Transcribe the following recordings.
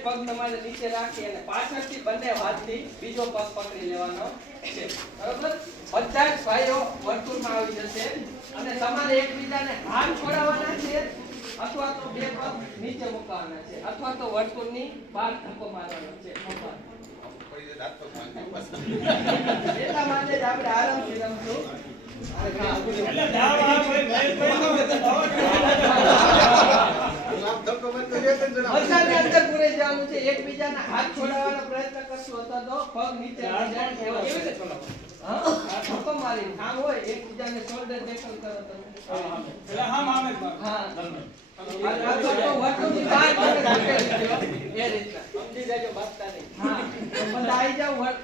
પગ તમારે નીચે રાખી અને પાછળથી બંને હાથથી બીજો પગ પકડી લેવાનો છે બરોબર બધા જ ભાઈઓ વર્તુળમાં આવી જશે અને તમારે એકબીજાને હાથ છોડાવવાના છે અથવા તો બે પગ નીચે મૂકવાના છે અથવા તો વર્તુળની બહાર ધક્કો મારવાનો છે એટલા માટે જ આપણે આરામથી રમશું અંદર પૂરે જવાનું છે એકબીજાના હાથ છોડાવવાનો પ્રયત્ન કરશું અથવા તો પગ નીચે ધક્કો મારીને આમ હોય એકબીજાને શોલ્ડર ટેકલ કરો તમે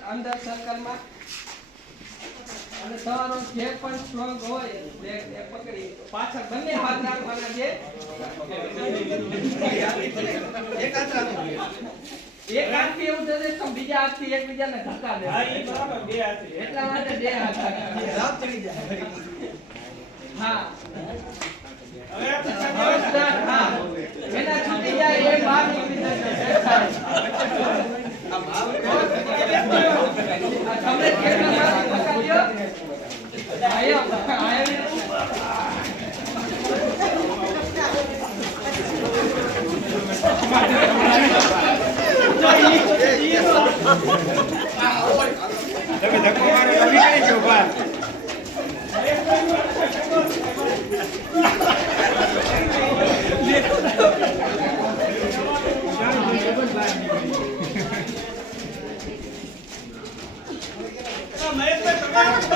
અંદર સર્કલમાં અને તમારો જે પણ સ્ટ્રોંગ હોય એ પકડી પાછળ બંને હાથ રાખવાના છે એક હાથથી એવું થશે તો બીજા હાથથી એકબીજાને ધક્કા દે એટલા માટે બે હાથ ચડી જાય હા એના છૂટી જાય એ બહાર નીકળી જશે તમે ખેતરમાં પકડ્યો તમે ધક્કો મારો તો નીકળી જાવ બહાર મહેશભાઈ